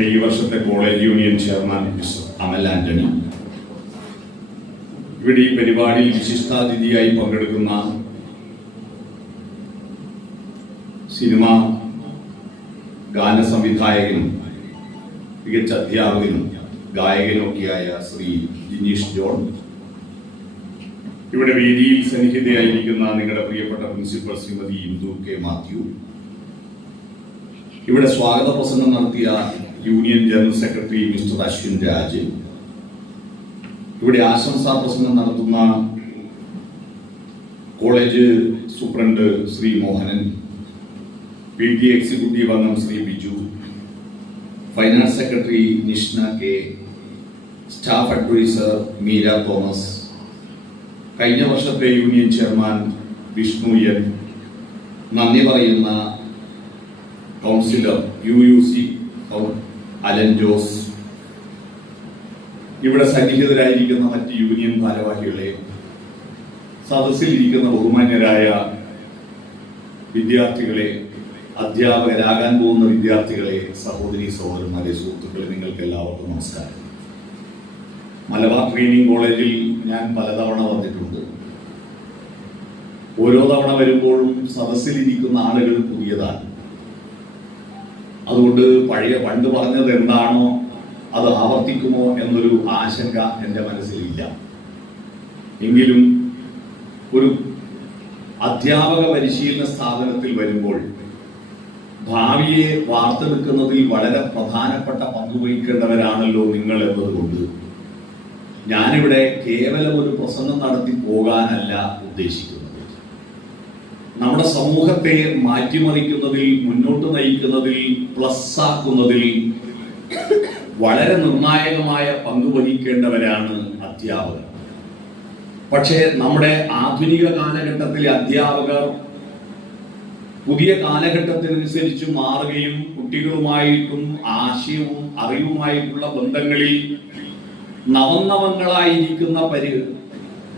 ഞങ്ങളുടെ ഈ വർഷത്തെ കോളേജ് യൂണിയൻ ചെയർമാൻ മിസ്റ്റർ അമൽ ആന്റണി, ഇവിടെ ഈ പരിപാടിയിൽ വിശിഷ്ടാതിഥിയായി പങ്കെടുക്കുന്ന സിനിമാ ഗാന സംവിധായകനും മികച്ച അധ്യാപകനും ഗായകനൊക്കെയായ ശ്രീ ജിനീഷ് ജോൺ, ഇവിടെ വേദിയിൽ സന്നിഹിതയായിരിക്കുന്ന നിങ്ങളുടെ പ്രിയപ്പെട്ട പ്രിൻസിപ്പൽ ശ്രീമതി ഇന്ദു കെ മാത്യു, ഇവിടെ സ്വാഗത പ്രസംഗം നടത്തിയ union general secretary mister Ashwin Raj, ഇവിടെ ആശംസാ പ്രസംഗം നടത്തുന്ന college superintendent Shri Mohanan, PTA executive അംഗം Shri Biju, finance secretary Nishna K, staff advisor Meera Thomas, കഴിഞ്ഞ വർഷത്തെ യൂണിയൻ ചെയർമാൻ വിഷ്ണു എൻ, നന്ദി പറയുന്ന കൗൺസിലർ UUC അലൻ ജോസ്, ഇവിടെ സന്നിഹിതരായിരിക്കുന്ന മറ്റ് യൂണിയൻ ഭാരവാഹികളെ, സദസ്സിലിരിക്കുന്ന ബഹുമാന്യരായ വിദ്യാർത്ഥികളെ, അധ്യാപകരാകാൻ പോകുന്ന വിദ്യാർത്ഥികളെ, സഹോദരി സഹോദരന്മാരെ, സുഹൃത്തുക്കളെ, നിങ്ങൾക്ക് എല്ലാവർക്കും നമസ്കാരം. മലബാർ ട്രെയിനിങ് കോളേജിൽ ഞാൻ പലതവണ വന്നിട്ടുണ്ട്. ഓരോ തവണ വരുമ്പോഴും സദസ്സിലിരിക്കുന്ന ആളുകൾ പുതിയതാണ്. അതുകൊണ്ട് പണ്ട് പറഞ്ഞത് എന്താണോ അത് ആവർത്തിക്കുമോ എന്നൊരു ആശങ്ക എൻ്റെ മനസ്സിലില്ല. എങ്കിലും ഒരു അധ്യാപക പരിശീലന സ്ഥാപനത്തിൽ വരുമ്പോൾ ഭാവിയെ വാർത്തെടുക്കുന്നതിൽ വളരെ പ്രധാനപ്പെട്ട പങ്കുവഹിക്കേണ്ടവരാണല്ലോ നിങ്ങൾ എന്നതുകൊണ്ട് ഞാനിവിടെ കേവലം ഒരു പ്രസംഗം നടത്തി പോകാനല്ല ഉദ്ദേശിക്കുന്നത്. നമ്മുടെ സമൂഹത്തെ മാറ്റിമറിക്കുന്നതിൽ, മുന്നോട്ട് നയിക്കുന്നതിൽ, പ്ലസ് ആക്കുന്നതിൽ വളരെ നിർണായകമായ പങ്ക് വഹിക്കേണ്ടവരാണ് അധ്യാപകർ. പക്ഷേ നമ്മുടെ ആധുനിക കാലഘട്ടത്തിലെ അധ്യാപകർ പുതിയ കാലഘട്ടത്തിനനുസരിച്ച് മാറുകയും കുട്ടികളുമായിട്ടും ആശയവും അറിവുമായിട്ടുള്ള ബന്ധങ്ങളിൽ നവനവങ്ങളായിരിക്കുന്ന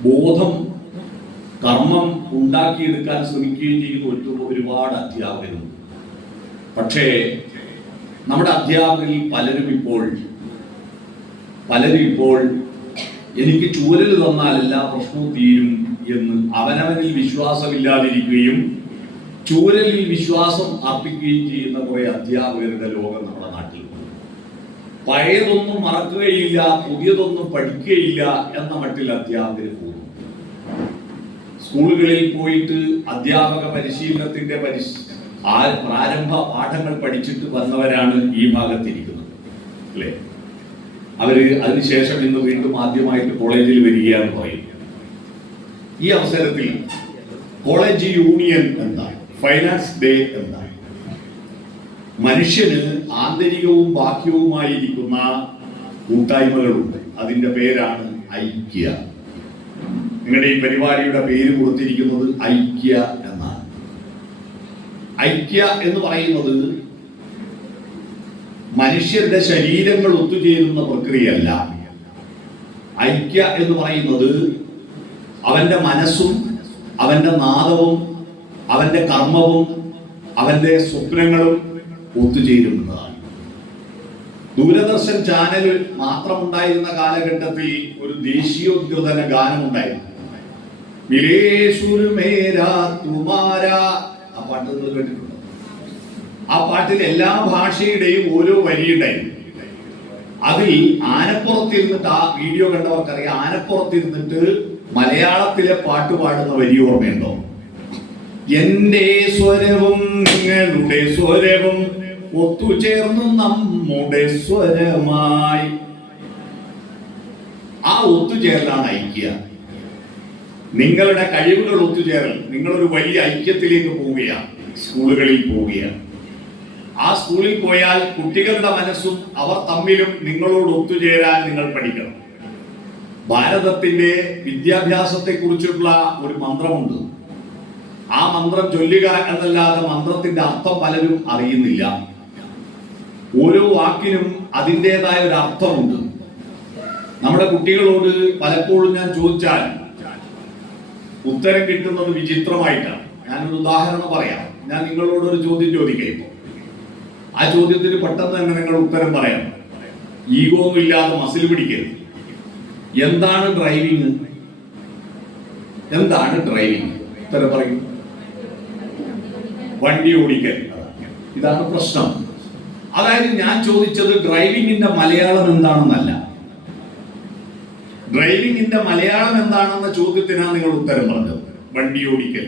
ബോധം, കർമ്മം ഉണ്ടാക്കിയെടുക്കാൻ ശ്രമിക്കുകയും ചെയ്യുന്ന ഒരുപാട് അധ്യാപകരുണ്ട്. പക്ഷേ നമ്മുടെ അധ്യാപകരിൽ പലരും ഇപ്പോൾ എനിക്ക് ചൂരൽ തന്നാൽ എല്ലാ പ്രശ്നവും തീരും എന്ന് അവനവനിൽ വിശ്വാസമില്ലാതിരിക്കുകയും ചൂരലിൽ വിശ്വാസം അർപ്പിക്കുകയും ചെയ്യുന്ന കുറെ അധ്യാപകരുടെ ലോകം നമ്മുടെ നാട്ടിൽ. പഴയതൊന്നും മറക്കുകയില്ല, പുതിയതൊന്നും പഠിക്കുകയില്ല എന്ന മട്ടിൽ അധ്യാപകർ പോകുന്നു. സ്കൂളുകളിൽ പോയിട്ട് അധ്യാപക പരിശീലനത്തിന്റെ പ്രാരംഭ പാഠങ്ങൾ പഠിച്ചിട്ട് വന്നവരാണ് ഈ ഭാഗത്തിരിക്കുന്നത്, അല്ലേ? അവര് അതിനുശേഷം ഇന്ന് വീണ്ടും ആദ്യമായിട്ട് കോളേജിൽ വരികയാണെന്ന് പറയും. ഈ അവസരത്തിൽ കോളേജ് യൂണിയൻ എന്താണ്, ഫൈനാൻസ് ഡേ എന്താണ്? മനുഷ്യന് ആന്തരികവും ബാഹ്യവുമായിരിക്കുന്ന കൂട്ടായ്മകളുണ്ട്. അതിന്റെ പേരാണ് ഐക്യ. നിങ്ങളുടെ ഈ പരിപാടിയുടെ പേര് കൊടുത്തിരിക്കുന്നത് ഐക്യ എന്നാണ്. ഐക്യ എന്ന് പറയുന്നത് മനുഷ്യരുടെ ശരീരങ്ങൾ ഒത്തുചേരുന്ന പ്രക്രിയയല്ല. ഐക്യ എന്ന് പറയുന്നത് അവന്റെ മനസ്സും അവന്റെ നാദവും അവന്റെ കർമ്മവും അവന്റെ സ്വപ്നങ്ങളും ഒത്തുചേരുന്നതാണ്. ദൂരദർശൻ ചാനൽ മാത്രമുണ്ടായിരുന്ന കാലഘട്ടത്തിൽ ഒരു ദേശീയോദ്ഗ്രഥന ഗാനം ഉണ്ടായിരുന്നു. ആ പാട്ട് നിങ്ങൾ കേട്ടിട്ടുണ്ട്? ആ പാട്ടിൽ എല്ലാ ഭാഷയുടെയും ഓരോ വരിയുണ്ടായിരുന്നു. അതിൽ ആനപ്പുറത്തിരുന്നിട്ട്, ആ വീഡിയോ കണ്ടവർക്കറിയാം, ആനപ്പുറത്തിരുന്നിട്ട് മലയാളത്തിലെ പാട്ട് പാടുന്ന വരി ഓർമ്മയുണ്ടോ? എന്റെ സ്വരവും നിങ്ങളുടെ സ്വരവും ഒത്തുചേർന്നു നമ്മുടെ സ്വരമായി. ആ ഒത്തുചേരലാണ് ഐക്യ. നിങ്ങളുടെ കഴിവുകൾ ഒത്തുചേരൽ. നിങ്ങളൊരു വലിയ ഐക്യത്തിലേക്ക് പോവുകയാണ്, സ്കൂളുകളിൽ പോവുകയാണ്. ആ സ്കൂളിൽ പോയാൽ കുട്ടികളുടെ മനസ്സും അവർ തമ്മിലും നിങ്ങളോട് ഒത്തുചേരാൻ നിങ്ങൾ പഠിക്കണം. ഭാരതത്തിന്റെ വിദ്യാഭ്യാസത്തെ കുറിച്ചുള്ള ഒരു മന്ത്രമുണ്ട്. ആ മന്ത്രം ചൊല്ലുക എന്നല്ലാതെ മന്ത്രത്തിന്റെ അർത്ഥം പലരും അറിയുന്നില്ല. ഓരോ വാക്കിനും അതിൻ്റെതായ ഒരു അർത്ഥമുണ്ട്. നമ്മുടെ കുട്ടികളോട് പലപ്പോഴും ഞാൻ ചോദിച്ചാൽ ഉത്തരം കിട്ടുന്നത് വിചിത്രമായിട്ടാണ്. ഞാനൊരു ഉദാഹരണം പറയാം. ഞാൻ നിങ്ങളോട് ഒരു ചോദ്യം ചോദിക്കാം. ആ ചോദ്യത്തിന് പെട്ടെന്ന് തന്നെ നിങ്ങൾ ഉത്തരം പറയാം. ഈഗോ ഒന്നും ഇല്ലാതെ മസിൽ പിടിക്കരുത്. എന്താണ് ഡ്രൈവിംഗ്? എന്താണ് ഡ്രൈവിംഗ്? ഉത്തരം പറയും. വണ്ടി ഓടിക്കൽ. ഇതാണ് പ്രശ്നം. അതായത് ഞാൻ ചോദിച്ചത് ഡ്രൈവിംഗിന്റെ മലയാളം എന്താണെന്നല്ല. ഡ്രൈവിംഗിന്റെ മലയാളം എന്താണെന്ന ചോദ്യത്തിനാണ് നിങ്ങൾ ഉത്തരം പറഞ്ഞത്, വണ്ടി ഓടിക്കൽ.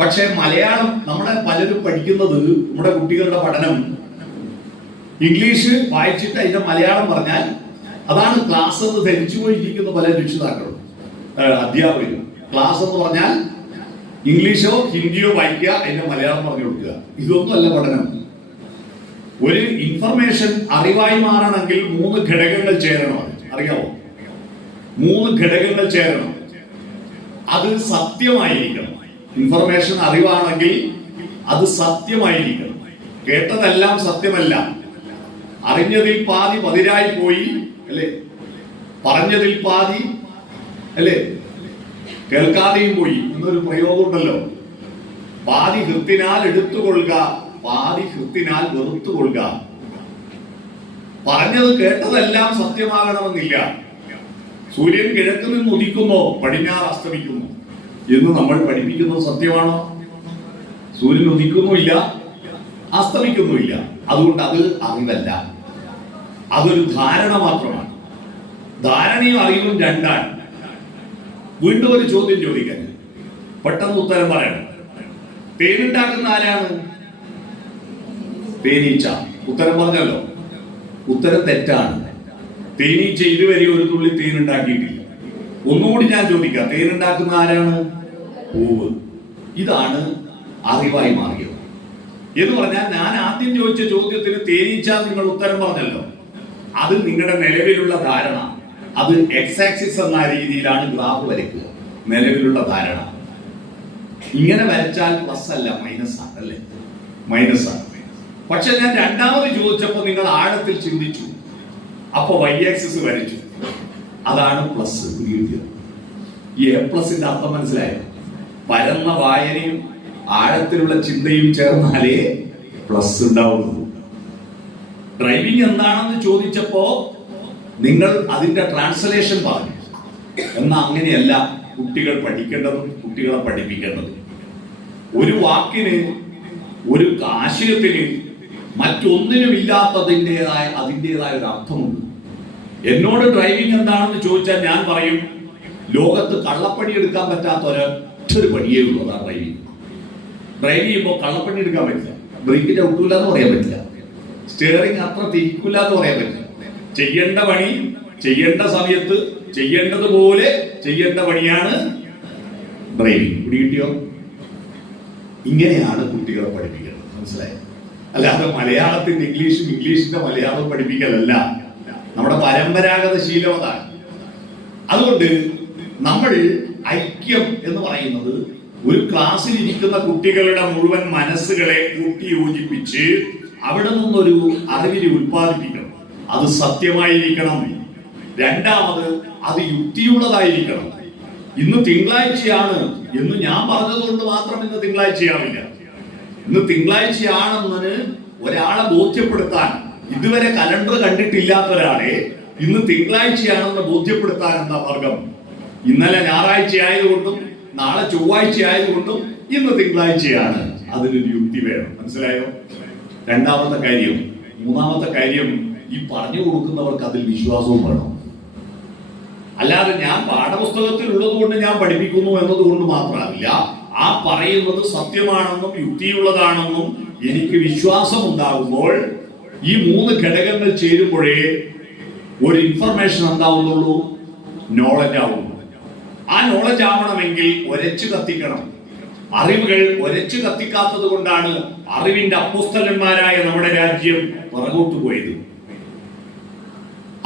പക്ഷെ മലയാളം നമ്മളെ പലരും പഠിക്കുന്നത്, നമ്മുടെ കുട്ടികളുടെ പഠനം ഇംഗ്ലീഷ് വായിച്ചിട്ട് അതിന്റെ മലയാളം പറഞ്ഞാൽ അതാണ് ക്ലാസ് എന്ന് ധരിച്ചു പോയിരിക്കുന്ന പല രക്ഷിതാക്കളും അധ്യാപകരും. ക്ലാസ് എന്ന് പറഞ്ഞാൽ ഇംഗ്ലീഷോ ഹിന്ദിയോ വായിക്കുക, അതിന്റെ മലയാളം പറഞ്ഞു കൊടുക്കുക. ഇതൊന്നും അല്ല പഠനം. ഒരു ഇൻഫർമേഷൻ അറിവായി മാറണമെങ്കിൽ 3 ഘടകങ്ങൾ ചേരണം. അറിയാമോ? 3 ഘടകങ്ങൾ ചേരണം. അത് സത്യമായിരിക്കണം. ഇൻഫർമേഷൻ അറിവാണെങ്കിൽ അത് സത്യമായിരിക്കണം. കേട്ടതെല്ലാം സത്യമല്ല. അറിഞ്ഞതിൽ പാതി പതിരായി പോയി, അല്ലേ? പറഞ്ഞതിൽ പാതി, അല്ലേ? കേൾക്കാതെയും പോയി എന്നൊരു പ്രയോഗം ഉണ്ടല്ലോ. പാതി ഹൃത്തിനാൽ എടുത്തുകൊള്ളുക, പാതി ഹൃത്തിനാൽ വെറുത്തുകൊള്ളുക. പറഞ്ഞത് കേട്ടതെല്ലാം സത്യമാകണമെന്നില്ല. സൂര്യൻ കിഴക്ക് നിന്ന് ഉദിക്കുന്നോ പടിഞ്ഞാറ് അസ്തമിക്കുന്നു എന്ന് നമ്മൾ പഠിപ്പിക്കുന്നത് സത്യമാണോ? സൂര്യൻ ഉദിക്കുന്നുമില്ല, അസ്തമിക്കുന്നുമില്ല. അതുകൊണ്ട് അത് അറിവല്ല, അതൊരു ധാരണ മാത്രമാണ്. ധാരണയും അറിവും രണ്ടാണ്. വീണ്ടും ഒരു ചോദ്യം ചോദിക്കാൻ, പെട്ടെന്ന് ഉത്തരം പറയണം. തേനുണ്ടാക്കുന്ന ആരാണ്? തേനീച്ച. ഉത്തരം പറഞ്ഞല്ലോ. ഉത്തരം തെറ്റാണ്. തേനീച്ച ഇതുവരെ ഒരു തുള്ളി തേനുണ്ടാക്കിയിട്ടില്ല. ഒന്നുകൂടി ഞാൻ ചോദിക്കാം, തേനുണ്ടാക്കുന്ന ആരാണ്? പൂവ്. ഇതാണ് അറിവായി മാറിയത് എന്ന് പറഞ്ഞാൽ, ഞാൻ ആദ്യം ചോദിച്ച ചോദ്യത്തിന് തേനീച്ച നിങ്ങൾ ഉത്തരം പറഞ്ഞല്ലോ. അത് നിങ്ങളുടെ നിലവിലുള്ള ധാരണ. അത് എക്സ് ആക്സിസ് എന്ന രീതിയിലാണ് ഗ്രാഫ് വരയ്ക്കുക. നിലവിലുള്ള ധാരണ ഇങ്ങനെ വരച്ചാൽ പ്ലസ് അല്ല, മൈനസ് ആണ്, അല്ലേ? മൈനസ് ആണ്. പക്ഷെ ഞാൻ രണ്ടാമത് ചോദിച്ചപ്പോൾ നിങ്ങൾ ആഴത്തിൽ ചിന്തിച്ചു, അപ്പൊ വൈ ആക്സിസ് വരച്ചു. അതാണ് പ്ലസ്. ഈ എ പ്ലസിന്റെ അർത്ഥം മനസ്സിലായോ? പരന്ന വായനയും ആഴത്തിലുള്ള ചിന്തയും ചേർന്നാലേ പ്ലസ് ഉണ്ടാവുള്ളൂ. ഡ്രൈവിംഗ് എന്താണെന്ന് ചോദിച്ചപ്പോ നിങ്ങൾ അതിന്റെ ട്രാൻസ്ലേഷൻ പറഞ്ഞു. എന്നാ അങ്ങനെയല്ല കുട്ടികൾ പഠിക്കേണ്ടതും കുട്ടികളെ പഠിപ്പിക്കേണ്ടതും. ഒരു വാക്കിന്, ഒരു ആശയത്തിന് മറ്റൊന്നിനും ഇല്ലാത്തതിൻ്റെതായ ഒരു അർത്ഥമുണ്ട്. എന്നോട് ഡ്രൈവിംഗ് എന്താണെന്ന് ചോദിച്ചാൽ ഞാൻ പറയും, ലോകത്ത് കള്ളപ്പണി എടുക്കാൻ പറ്റാത്ത ഒരൊറ്റൊരു പണിയേ ഉള്ളൂ, അതാണ് ഡ്രൈവിംഗ്. ഡ്രൈവ് ചെയ്യുമ്പോൾ കള്ളപ്പണി എടുക്കാൻ പറ്റില്ല. ബ്രേക്ക് ചവിട്ടൂല എന്ന് പറയാൻ പറ്റില്ല. സ്റ്റിയറിംഗ് അത്ര തിരിക്കില്ല എന്ന് പറയാൻ പറ്റില്ല. ചെയ്യേണ്ട പണി ചെയ്യേണ്ട സമയത്ത് ചെയ്യേണ്ടതുപോലെ ചെയ്യേണ്ട പണിയാണ് ഡ്രൈവിംഗ്. പിടികിട്ടിയോ? ഇങ്ങനെയാണ് കുട്ടികളെ പഠിപ്പിക്കുന്നത്. മനസ്സിലായി? അല്ലാതെ മലയാളത്തിന്റെ ഇംഗ്ലീഷും ഇംഗ്ലീഷിന്റെ മലയാളം പഠിപ്പിക്കലല്ല. നമ്മുടെ പരമ്പരാഗത ശീലം അതാണ്. അതുകൊണ്ട് നമ്മൾ ഐക്യം എന്ന് പറയുന്നത് ഒരു ക്ലാസ്സിൽ ഇരിക്കുന്ന കുട്ടികളുടെ മുഴുവൻ മനസ്സുകളെ കൂട്ടി യോജിപ്പിച്ച് അവിടെ നിന്നൊരു അറിവിനെ ഉത്പാദിപ്പിക്കണം. അത് സത്യമായിരിക്കണം. രണ്ടാമത് അത് യുക്തിയുള്ളതായിരിക്കണം. ഇന്ന് തിങ്കളാഴ്ചയാണ് എന്ന് ഞാൻ പറഞ്ഞതുകൊണ്ട് മാത്രം ഇന്ന് തിങ്കളാഴ്ചയാവില്ല. ഇന്ന് തിങ്കളാഴ്ചയാണെന്ന് ഒരാളെ ബോധ്യപ്പെടുത്താൻ, ഇതുവരെ കലണ്ടർ കണ്ടിട്ടില്ലാത്ത ഒരാളെ ഇന്ന് തിങ്കളാഴ്ചയാണെന്ന് ബോധ്യപ്പെടുത്താൻ എന്താ മാർഗം? ഇന്നലെ ഞായറാഴ്ച ആയതുകൊണ്ടും നാളെ ചൊവ്വാഴ്ച ആയതുകൊണ്ടും ഇന്ന് തിങ്കളാഴ്ചയാണ്. അതിനൊരു യുക്തി വേണം. മനസ്സിലായോ? രണ്ടാമത്തെ കാര്യം. മൂന്നാമത്തെ കാര്യം, ഈ പറഞ്ഞു കൊടുക്കുന്നവർക്ക് അതിൽ വിശ്വാസവും വേണം. അല്ലാതെ ഞാൻ പാഠപുസ്തകത്തിൽ ഉള്ളത് കൊണ്ട് ഞാൻ പഠിപ്പിക്കുന്നു എന്നതുകൊണ്ട് മാത്രമല്ല, ആ പറയുന്നത് സത്യമാണെന്നും യുക്തിയുള്ളതാണെന്നും എനിക്ക് വിശ്വാസം ഉണ്ടാകുമ്പോൾ ഈ 3 ഘടകങ്ങൾ ചേരുമ്പോഴേ ഒരു ഇൻഫർമേഷൻ എന്താവുന്നുള്ളൂ? നോളജ് ആവുന്നു. ആ നോളജ് ആവണമെങ്കിൽ ഒരച്ചു കത്തിക്കണം. അറിവുകൾ ഒരച്ചു കത്തിക്കാത്തത് കൊണ്ടാണ് അറിവിന്റെ അപ്പോസ്തലന്മാരായ നമ്മുടെ രാജ്യം പുറകോട്ട് പോയത്.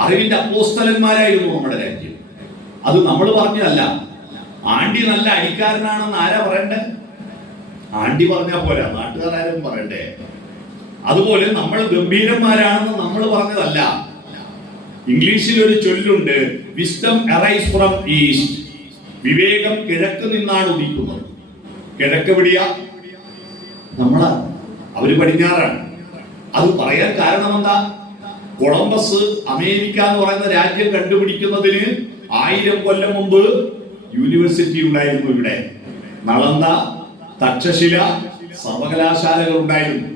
അറിവിന്റെ അപ്പോസ്തലന്മാരായിരുന്നു നമ്മുടെ രാജ്യം. അത് നമ്മൾ പറഞ്ഞതല്ല. ആണ്ടി നല്ല അടിക്കാരനാണെന്ന് ആരാ പറയണ്ടേ? ആണ്ടി പറഞ്ഞാൽ പോരാ, നാട്ടുകാരും പറയണ്ടേ? അതുപോലെ നമ്മൾ ഗംഭീരന്മാരാണെന്ന് നമ്മൾ പറഞ്ഞതല്ല. ഇംഗ്ലീഷിൽ ഒരു ചൊല്ലുണ്ട്, വിസ്ഡം അറൈസ് ഫ്രം ഈസ്റ്റ്. വിവേകം കിഴക്ക് നിന്നാണ് ഉദിക്കുന്നത്. കിഴക്ക് എവിടെയാ? നമ്മളാ. അവര് പടിഞ്ഞാറാണ്. അത് പറയാൻ കാരണം എന്താ? കൊളംബസ് അമേരിക്ക എന്ന് പറയുന്ന രാജ്യം കണ്ടുപിടിക്കുന്നതിന് 1000 കൊല്ലം മുമ്പ് യൂണിവേഴ്സിറ്റി ഉണ്ടായിരുന്നു. ഇവിടെ നളന്ദ, തക്ഷശില സർവകലാശാലകൾ ഉണ്ടായിരുന്നു.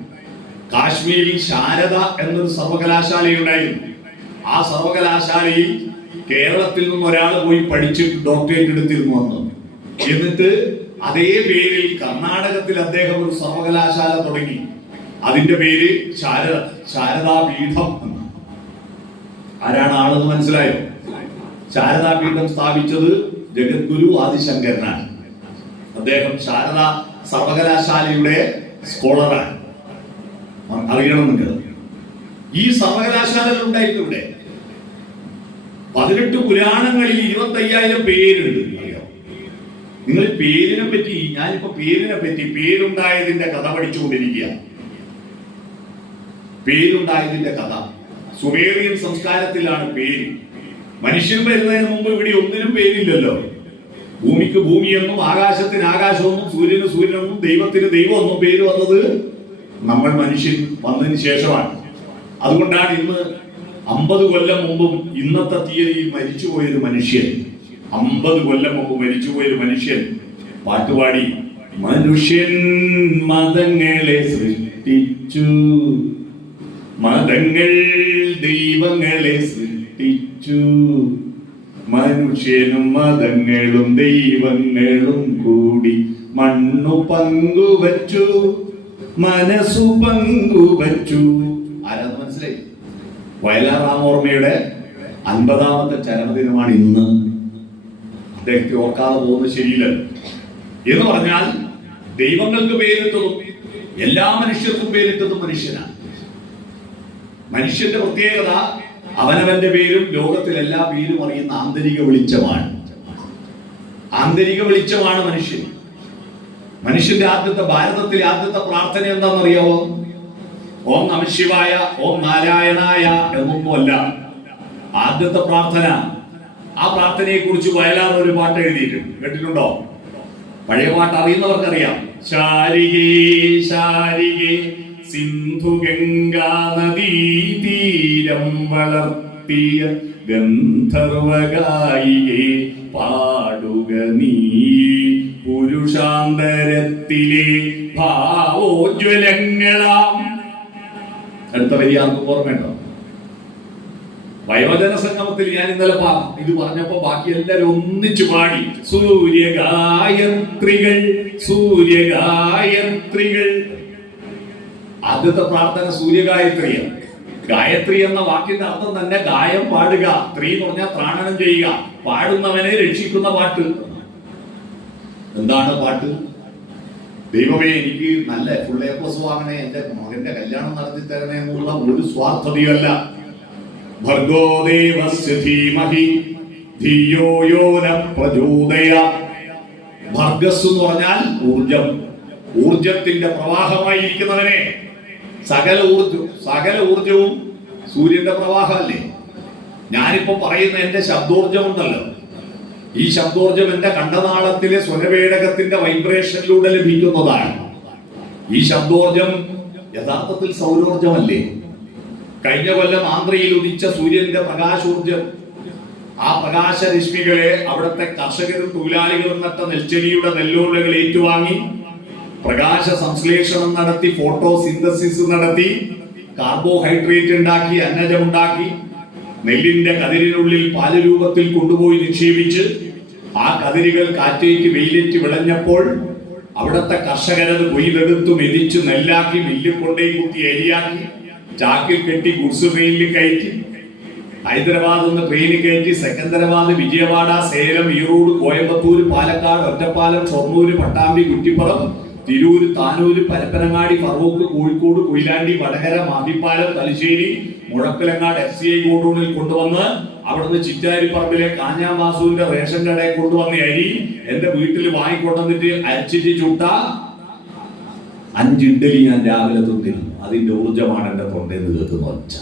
കാശ്മീരിൽ ശാരദ എന്നൊരു സർവകലാശാലയുണ്ടായിരുന്നു. ആ സർവകലാശാലയിൽ കേരളത്തിൽ നിന്ന് ഒരാൾ പോയി പഠിച്ചിട്ട് ഡോക്ടറേറ്റ് എടുത്തിരുന്നു വന്നു. എന്നിട്ട് അതേ പേരിൽ കർണാടകത്തിൽ അദ്ദേഹം ഒരു സർവകലാശാല തുടങ്ങി. അതിന്റെ പേര് ശാരദാപീഠം എന്ന്. ആരാണ് ആളെന്ന് മനസ്സിലായോ? ശാരദാപീഠം സ്ഥാപിച്ചത് ജഗദ്ഗുരു ആദിശങ്കരനാണ്. അദ്ദേഹം ശാരദ സർവകലാശാലയുടെ സ്കോളറാണ്. അറിയണമെന്നുണ്ട്. ഈ സർവകലാശാലകൾ ഉണ്ടായിരുന്നു ഇവിടെ. 18 പുരാണങ്ങളിൽ 25,000 പേരുണ്ട്. അറിയാം നിങ്ങൾ പേരിനെ പറ്റി? ഞാനിപ്പോ പേരിനെ പറ്റി, പേരുണ്ടായതിന്റെ കഥ പഠിച്ചുകൊണ്ടിരിക്കുക. പേരുണ്ടായതിന്റെ കഥ സുമേറിയൻ സംസ്കാരത്തിലാണ് പേര്. മനുഷ്യൻ വരുന്നതിന് മുമ്പ് ഇവിടെ ഒന്നിനും പേരില്ലല്ലോ. ഭൂമിക്ക് ഭൂമിയെന്നും ആകാശത്തിന് ആകാശമെന്നും സൂര്യന് സൂര്യനെന്നും ദൈവത്തിന് ദൈവമെന്നും പേര് വന്നത് നമ്മൾ മനുഷ്യൻ വന്നതിന് ശേഷമാണ്. അതുകൊണ്ടാണ് ഇന്ന് 50 കൊല്ലം മുമ്പും ഇന്നത്തെ തീയതിയിൽ മരിച്ചുപോയൊരു മനുഷ്യൻ, 50 കൊല്ലം മുമ്പ് മരിച്ചുപോയൊരു മനുഷ്യൻ പാട്ടുപാടി, മനുഷ്യൻ മതങ്ങളെ സൃഷ്ടിച്ചു, മതങ്ങൾ ദൈവങ്ങളെ സൃഷ്ടിച്ചു, മനുഷ്യനും മതങ്ങളും ദൈവങ്ങളും കൂടി മണ്ണു പങ്കുവച്ചു, മനസ്സു പങ്കുവച്ചു. ആരാന്ന് മനസ്സിലായി? വയലാർ രാമോർമ്മയുടെ 50ാമത്തെ ചരമദിനമാണ് ഇന്ന്. അദ്ദേഹത്തെ ഓർക്കാതെ പോകുന്നത് ശരിയില്ലല്ലോ. എന്ന് പറഞ്ഞാൽ ദൈവങ്ങൾക്ക് പേരിട്ടതും എല്ലാ മനുഷ്യർക്കും പേരിട്ടതും മനുഷ്യനാണ്. മനുഷ്യന്റെ പ്രത്യേകത അവനവന്റെ പേരും ലോകത്തിൽ എല്ലാ പേരും അറിയുന്ന ആന്തരിക വെളിച്ചമാണ്. ആന്തരിക വെളിച്ചമാണ് മനുഷ്യൻ. മനുഷ്യന്റെ ഭാരതത്തിലെ ആദ്യത്തെ പ്രാർത്ഥന എന്താണെന്നറിയാവോ? ഓം നമഃശിവായ, ഓം നാരായണായ എന്നൊന്നുമല്ല. ആദ്യത്തെ പ്രാർത്ഥന, ആ പ്രാർത്ഥനയെ കുറിച്ച് വയലാർ ഒരു പാട്ട് എഴുതിയിട്ടുണ്ട്. കേട്ടിട്ടുണ്ടോ? പഴയ പാട്ട് അറിയുന്നവർക്കറിയാം. ശാരികേ ശാരികേ സിന്ധു ഗംഗാ നദീ തീരം വളർത്തിയ ഗന്ധർവഗായികേ പാടുക നീ പുരുഷാന്തരത്തിലെ ഭാവോജ്വലങ്ങളാം. അടുത്ത വരി ആർക്കും ഓർമ്മയുണ്ടോ? വയോജന സംഗമത്തിൽ ഞാൻ ഇന്നലെ ഇത് പറഞ്ഞപ്പോ ബാക്കി എല്ലാരും ഒന്നിച്ചു പാടി. സൂര്യഗായത്രികൾ സൂര്യഗായത്രികൾ. ആദ്യത്തെ പ്രാർത്ഥന സൂര്യഗായത്രിയാണ്. ഗായത്രി എന്ന വാക്കിന്റെ അർത്ഥം തന്നെ ഗായം പാടുക, ത്രീ എന്ന് പറഞ്ഞാൽ ത്രാണനം ചെയ്യുക, പാടുന്നവനെ രക്ഷിക്കുന്ന പാട്ട്. എന്താണ് പാട്ട്? ദൈവമേ എനിക്ക് നല്ല ഫുൾ A+ വാങ്ങണേ, എന്റെ മകന്റെ കല്യാണം നടത്തി തരണേ എന്നുള്ള ഒരു സ്വാർത്ഥതയല്ല. ഭർഗോ ദേവസ്യ ധീമഹി ധിയോ യോ ന പ്രചോദയാത്. ഭർഗസ് എന്ന് പറഞ്ഞാൽ ഊർജം, ഊർജത്തിന്റെ പ്രവാഹമായിരിക്കുന്നവനെ. സകല ഊർജവും സൂര്യന്റെ പ്രവാഹമല്ലേ? ഞാനിപ്പോ പറയുന്ന എന്റെ ശബ്ദോർജം ഉണ്ടല്ലോ, ഈ ശബ്ദോർജം എന്റെ കണ്ഠനാളത്തിലെ സ്വരവേടകത്തിന്റെ വൈബ്രേഷനിലൂടെ ലഭിക്കുന്നതാണ്. ഈ ശബ്ദോർജം യഥാർത്ഥത്തിൽ സൗരോർജമല്ലേ? കഴിഞ്ഞ കൊല്ലം ആന്ധ്രയിൽ ഉദിച്ച സൂര്യന്റെ പ്രകാശോർജം, ആ പ്രകാശരശ്മികളെ അവിടുത്തെ കർഷകരും തൊഴിലാളികളും നട്ട നെൽച്ചെടിയുടെ നെല്ലോലകൾ ഏറ്റുവാങ്ങി പ്രകാശ സംശ്ലേഷണം നടത്തി, ഫോട്ടോസിന്തസിസ് നടത്തി, കാർബോഹൈഡ്രേറ്റ് ഉണ്ടാക്കി, അന്നജം ഉണ്ടാക്കി, നെല്ലിന്റെ കതിരിനുള്ളിൽ പാല് രൂപത്തിൽ കൊണ്ടുപോയി നിക്ഷേപിച്ച് ആ കതിരുകൾ കാറ്റേറ്റ് വെയിലേറ്റ് വിളഞ്ഞപ്പോൾ അവിടുത്തെ കർഷകരത് കൊയ്തെടുത്തു മെതിച്ചു നെല്ലാക്കി മില്ലിൽ കൊണ്ടേയി കുത്തി അരിയാക്കി ചാക്കിൽ കെട്ടി ഗുഡ്സ് ട്രെയിനിൽ കയറ്റി ഹൈദരാബാദ് നിന്ന് ട്രെയിനിൽ കയറ്റി സെക്കന്ദരാബാദ്, വിജയവാഡ, സേലം, ഈറോഡ്, കോയമ്പത്തൂർ, പാലക്കാട്, ഒറ്റപ്പാലം, ഷൊർണൂർ, പട്ടാമ്പി, കുറ്റിപ്പുറം, തിരൂര്, താനൂര്, പരപ്പനങ്ങാടി, ഫറൂഖ്, കോഴിക്കോട്, കൊയിലാണ്ടി, വടകര, മാഹിപ്പാലം, തലശ്ശേരി, മുഴപ്പിലങ്ങാട് FCI ഗോഡൌണിൽ കൊണ്ടുവന്ന് അവിടുന്ന് ചിറ്റാരിപ്പറമ്പിലെ കാഞ്ഞാമാസൂരിന്റെ റേഷൻ കടയിൽ കൊണ്ടുവന്ന അരി എന്റെ വീട്ടിൽ വാങ്ങിക്കൊണ്ടുവന്നിട്ട് അരച്ചിട്ട് ചുട്ട 5 ഇഡ്ഡലി ഞാൻ രാവിലെ തിന്നിരുന്നു. അതിന്റെ ഊർജമാണ് എന്റെ തൊണ്ടയിൽ നിന്ന് കേൾക്കുന്ന ഒച്ച.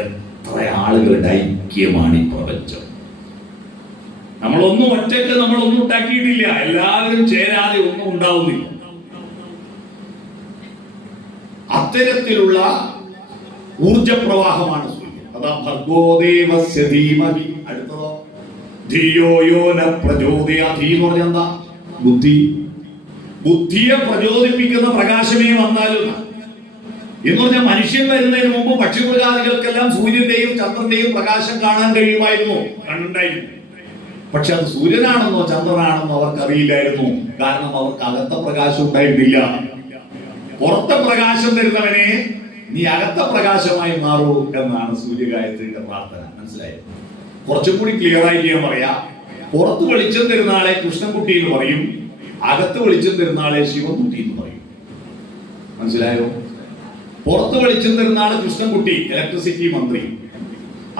എത്ര ആളുകളുടെ ഐക്യമാണ് ഈ പ്രപഞ്ചം. നമ്മളൊന്നും ഒറ്റയ്ക്ക് നമ്മളൊന്നും ഉണ്ടാക്കിയിട്ടില്ല. എല്ലാവരും ചേരാതെ ഒന്നും ഉണ്ടാവുന്നില്ല. അത്തരത്തിലുള്ള ഊർജപ്രവാഹമാണ് സൂര്യൻ. അതാ ഭർഗോദേവസ്യ ധീമഹി. അടുത്തതോ ധിയോ യോ ന പ്രചോദയാത്. ധീ എന്ന് പറഞ്ഞാൽ എന്താ? ബുദ്ധി. ബുദ്ധിയെ പ്രചോദിപ്പിക്കുന്ന പ്രകാശമേ വന്നാലും എന്ന് പറഞ്ഞാൽ മനുഷ്യൻ വരുന്നതിന് മുമ്പ് പക്ഷിമൃഗാദികൾക്കെല്ലാം സൂര്യന്റെയും ചന്ദ്രന്റെയും പ്രകാശം കാണാൻ കഴിയുമായിരുന്നു, കണ്ണുണ്ടായിരുന്നു. പക്ഷെ അത് സൂര്യനാണെന്നോ ചന്ദ്രനാണെന്നോ അവർക്കറിയില്ലായിരുന്നു. കാരണം അവർക്ക് അകത്ത പ്രകാശം ഉണ്ടായിട്ടില്ല. പുറത്തെ പ്രകാശം തരുന്നവനെ നീ അകത്ത പ്രകാശമായി മാറൂ എന്നാണ് സൂര്യഗായത്രിയുടെ പ്രാർത്ഥന. മനസ്സിലായോ? കുറച്ചും കൂടി ക്ലിയർ ആയിട്ട് ഞാൻ പറയാം. പുറത്ത് വെളിച്ചം തരുന്ന ആളെ കൃഷ്ണൻകുട്ടി എന്ന് പറയും, അകത്ത് വെളിച്ചം തരുന്ന ആളെ ശിവൻകുട്ടി എന്ന് പറയും. മനസ്സിലായോ? പുറത്ത് വെളിച്ചം തരുന്ന ആള് കൃഷ്ണൻകുട്ടി, ഇലക്ട്രിസിറ്റി മന്ത്രി.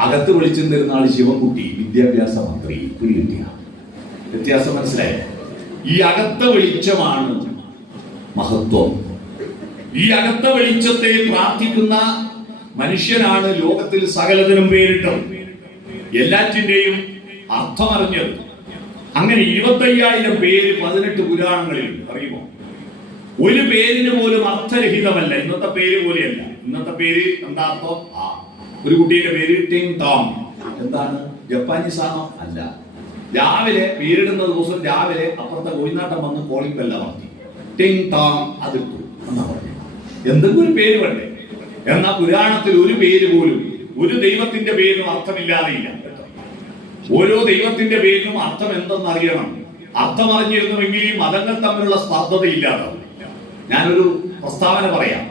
അകത്ത് വെളിച്ചം തരുന്ന ആള് ശിവൻകുട്ടി, വിദ്യാഭ്യാസ മന്ത്രി. വ്യത്യാസം മനസ്സിലായോ? ഈ അകത്ത വെളിച്ചമാണ് മഹത്വം. ഈ അകത്ത വെളിച്ചത്തെ പ്രാർത്ഥിക്കുന്ന മനുഷ്യനാണ് ലോകത്തിൽ സകലതിനും പേരിട്ടത്, എല്ലാറ്റിന്റെയും അർത്ഥമറിഞ്ഞത്. അങ്ങനെ 25,000 പേര് 18 പുരാണങ്ങളിലുണ്ട്. അറിയുമോ? ഒരു പേരിന് പോലും അർത്ഥരഹിതമല്ല. ഇന്നത്തെ പേര് പോലെയല്ല. ഇന്നത്തെ പേര് എന്താ അർത്ഥം? ഒരു കുട്ടിയുടെ പേര് ടിങ് ടോങ്. എന്താണ്? ജപ്പാനീസ് ആണോ? അല്ല. രാവിലെ പേരിടുന്ന ദിവസം രാവിലെ അപ്പുറത്തെ കോഴിനാട്ടം വന്ന് കോളിംഗ് ബെല്ല അമർത്തി ടിങ് ടോങ് അതിട്ടു എന്നാ പറഞ്ഞു. എന്തെങ്കിലും ഒരു പേര് വേണ്ടേ? എന്നാ പുരാണത്തിൽ ഒരു പേര് പോലും ഒരു ദൈവത്തിന്റെ പേരിനും അർത്ഥമില്ലാതെയില്ല. ഓരോ ദൈവത്തിന്റെ പേരിനും അർത്ഥം എന്തെന്ന് അറിയണം. അർത്ഥം അറിഞ്ഞിരുന്നുവെങ്കിൽ ഈ മതങ്ങൾ തമ്മിലുള്ള സ്പർദ്ധത ഇല്ലാതാവും. ഞാനൊരു പ്രസ്താവന പറയാം.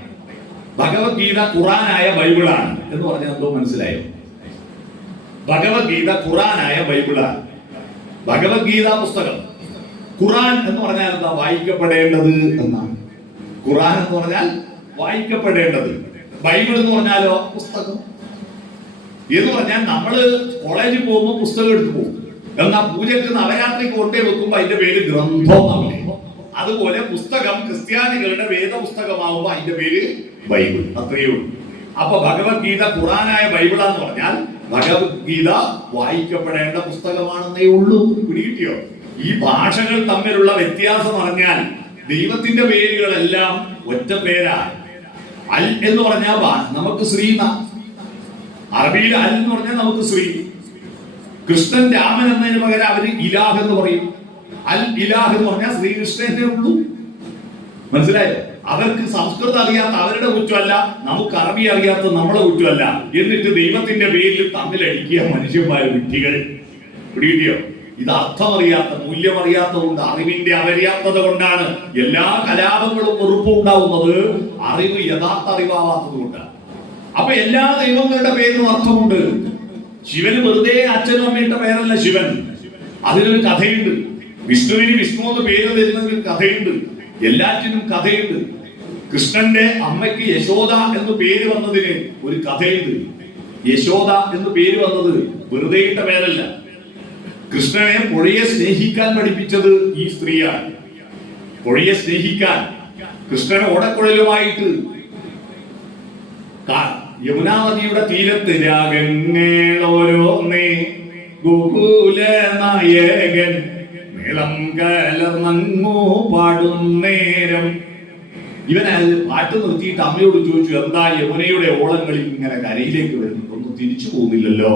ഭഗവത്ഗീത ഖുറാനായ ബൈബിളാണ് എന്ന് പറഞ്ഞാൽ എന്തോ മനസ്സിലായോ? ഭഗവത്ഗീത ഖുറാനായ ബൈബിളാണ്. ഭഗവത്ഗീത പുസ്തകം. ഖുറാൻ എന്ന് പറഞ്ഞാൽ എന്താ? വായിക്കപ്പെടേണ്ടത് എന്നാണ്. ഖുറാൻ എന്ന് പറഞ്ഞാൽ വായിക്കപ്പെടേണ്ടത്. ബൈബിൾ എന്ന് പറഞ്ഞാലോ പുസ്തകം എന്ന് പറഞ്ഞാൽ നമ്മള് കോളേജിൽ പോകുമ്പോൾ പുസ്തകം എടുത്തു പോകും. എന്നാൽ പൂജക്ക് നവരാത്രിക്ക് കൊണ്ടേ വെക്കുമ്പോ അതിന്റെ പേര് ഗ്രന്ഥം ആവില്ലേ? അതുപോലെ പുസ്തകം ക്രിസ്ത്യാനികളുടെ വേദപുസ്തകമാവുമ്പോ അതിന്റെ പേര് ബൈബിൾ. അത്രയേ ഉള്ളൂ. അപ്പൊ ഭഗവത്ഗീത ഖുറാനായ ബൈബിളാന്ന് പറഞ്ഞാൽ ഭഗവത്ഗീത വായിക്കപ്പെടേണ്ട പുസ്തകമാണെന്നേ ഉള്ളൂ. പിടികിട്ടിയോ? ഈ ഭാഷകൾ തമ്മിലുള്ള വ്യത്യാസം പറഞ്ഞാൽ ദൈവത്തിന്റെ പേരുകളെല്ലാം ഒറ്റ പേരാ. അൽ എന്ന് പറഞ്ഞാൽ നമുക്ക് ശ്രീ, അറബിയിൽ അൽ എന്ന് പറഞ്ഞാൽ നമുക്ക് ശ്രീ. കൃഷ്ണൻ രാമൻ എന്നതിന് പകരം അവര് ഇലാഹ് എന്ന് പറയും. അൽ ഇലാഹ് എന്ന് പറഞ്ഞാൽ ശ്രീകൃഷ്ണനെ ഉള്ളൂ. മനസ്സിലായോ? അവർക്ക് സംസ്കൃതം അറിയാത്ത അവരുടെ കുറ്റമല്ല, നമുക്ക് അറബി അറിയാത്ത നമ്മളെ കുറ്റമല്ല. എന്നിട്ട് ദൈവത്തിന്റെ പേരിൽ തമ്മിലടിക്കുക മനുഷ്യന്മാര്, വിഡ്ഢികൾ. പിടികിട്ടിയോ? ഇത് അർത്ഥമറിയാത്ത, മൂല്യമറിയാത്തത് കൊണ്ട്, അറിവിന്റെ അപര്യാപ്തത കൊണ്ടാണ് എല്ലാ കലാപങ്ങളും വെറുപ്പും ഉണ്ടാവുന്നത്. അറിവ് യഥാർത്ഥ അറിവാവാത്തത് കൊണ്ടാണ്. അപ്പൊ എല്ലാ ദൈവങ്ങളുടെ പേരിനും അർത്ഥമുണ്ട്. ശിവന് വെറുതെ അച്ഛനും അമ്മയുടെ പേരല്ല ശിവൻ, അതിനൊരു കഥയുണ്ട്. വിഷ്ണുവിന് വിഷ്ണു എന്ന് പേര് തരുന്നതിന് കഥയുണ്ട്. എല്ലാറ്റിനും കഥയുണ്ട്. കൃഷ്ണന്റെ അമ്മയ്ക്ക് യശോദ എന്ന് പേര് വന്നതിന് ഒരു കഥയുണ്ട്. യശോദ എന്ന് പേര് വന്നത് വെറുതെ ഇട്ട പേരല്ല. കൃഷ്ണനെ പുഴയെ സ്നേഹിക്കാൻ പഠിപ്പിച്ചത് ഈ സ്ത്രീയാണ്. പുഴയെ സ്നേഹിക്കാൻ കൃഷ്ണനെ ഓടക്കുഴലുമായിട്ട് യമുനാ നദിയുടെ തീരത്ത് രാഗങ്ങളോരോന്നേ ഗോകുല നായകൻ മേളം കലർന്നങ്ങോ പാടുന്നേരം. ഇവനത് പാട്ട് നിർത്തിയിട്ട് അമ്മയോട് ചോദിച്ചു, എന്താ യമുനയുടെ ഓളങ്ങളിൽ ഇങ്ങനെ കരയിലേക്ക് വരുന്നു, ഒന്നും തിരിച്ചു പോകുന്നില്ലല്ലോ.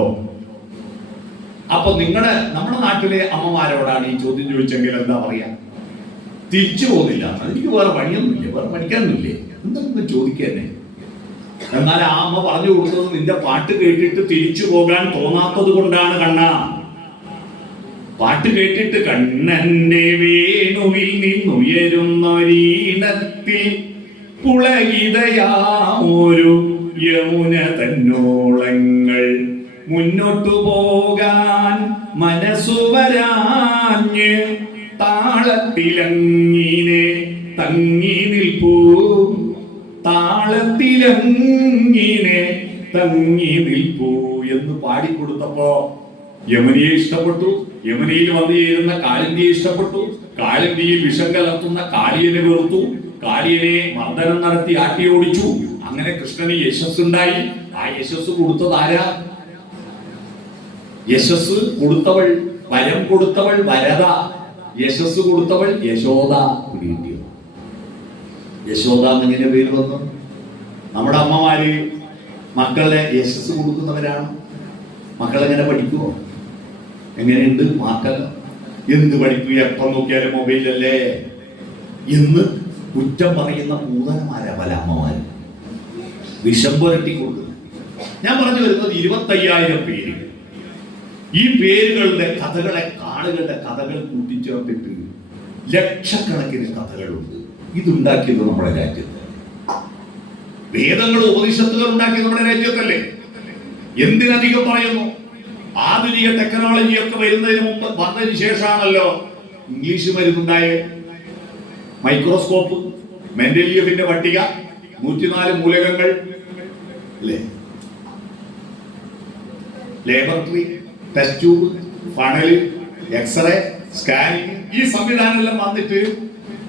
അപ്പൊ നമ്മുടെ നാട്ടിലെ അമ്മമാരോടാണ് ഈ ചോദ്യം ചോദിച്ചെങ്കിൽ എന്താ പറയാ? തിരിച്ചു പോകുന്നില്ല. എനിക്ക് വേറെ പണിയൊന്നുമില്ലേ, വേറെ പഠിക്കാനൊന്നുമില്ലേ, എന്തെങ്കിലും ചോദിക്കാന്നെ. എന്നാൽ ആ അമ്മ പറഞ്ഞു കൊടുത്തത് നിന്റെ പാട്ട് കേട്ടിട്ട് തിരിച്ചു പോകാൻ തോന്നാത്തത് കൊണ്ടാണ് കണ്ണാ. പാട്ട് കേട്ടിട്ട് കണ്ണന്റെ വേണുവിൽ നിന്നുയരുന്നൊരീണത്തിൽ പുളകിതയാമൊരു യമുന തന്നോളങ്ങൾ മുന്നോട്ടു പോകാൻ മനസ്സു വരാഞ്ഞ് താളത്തിലങ്ങിനെ തങ്ങി നിൽപ്പൂ, താളത്തിലങ്ങിനെ തങ്ങി നിൽപ്പൂ എന്ന് പാടിക്കൊടുത്തപ്പോ യമുനയെ ഇഷ്ടപ്പെട്ടു. യമുനയിൽ വന്നു ചേരുന്ന കാളിന്തിയെ ഇഷ്ടപ്പെട്ടു. കാളിന്തിയിൽ വിഷം കലർത്തുന്ന കാളിയനെ വെറുത്തു. കാളിയനെ മർദ്ദനം നടത്തി ആട്ടി ഓടിച്ചു. അങ്ങനെ കൃഷ്ണന് യശസ് ഉണ്ടായി. ആ യശസ് കൊടുത്തത് ആരാ? യശസ് കൊടുത്തവൾ, വരം കൊടുത്തവൾ വരദ, യശസ് കൊടുത്തവൾ യശോദ. യശോദ എന്നിങ്ങനെ പേര് വന്നു. നമ്മുടെ അമ്മമാര് മക്കളുടെ യശസ് കൊടുക്കുന്നവരാണ്. മക്കളെങ്ങനെ പഠിക്കുമോ? എങ്ങനെയുണ്ട് മാർക്കല്ല? എന്ത് പഠിക്കും, എപ്പം നോക്കിയാലും മൊബൈലല്ലേ എന്ന് കുറ്റം പറയുന്ന പൂതനമാരാ പല അമ്മമാരും. വിഷം പുരട്ടി കൊടുക്കുന്നു. ഞാൻ പറഞ്ഞു വരുന്നത് 25,000 പേര്. ഈ പേരുകളുടെ കഥകളെ, ആളുകളുടെ കഥകൾ കൂട്ടിച്ചേർത്തിട്ട് ലക്ഷക്കണക്കിന് കഥകളുണ്ട്. ഇതുണ്ടാക്കിയത് നമ്മുടെ രാജ്യത്ത്. വേദങ്ങൾ, ഉപനിഷത്തുകൾ ഉണ്ടാക്കിയത് നമ്മുടെ രാജ്യത്തല്ലേ? എന്തിനധികം പറയുന്നു? ആധുനിക ടെക്നോളജി ഒക്കെ വരുന്നതിന് മുമ്പ്, വന്നതിന് ശേഷമാണല്ലോ ഇംഗ്ലീഷ് മരുന്നുണ്ടായ. മൈക്രോസ്കോപ്പ്, മെന്റലിയഫിന്റെ പട്ടിക, 104 മൂലകങ്ങൾ അല്ലേ? ലേബറട്ടറി, test tube, funnel, x-ray, scanning, ഈ സംവിധാനമെല്ലാം വന്നിട്ട്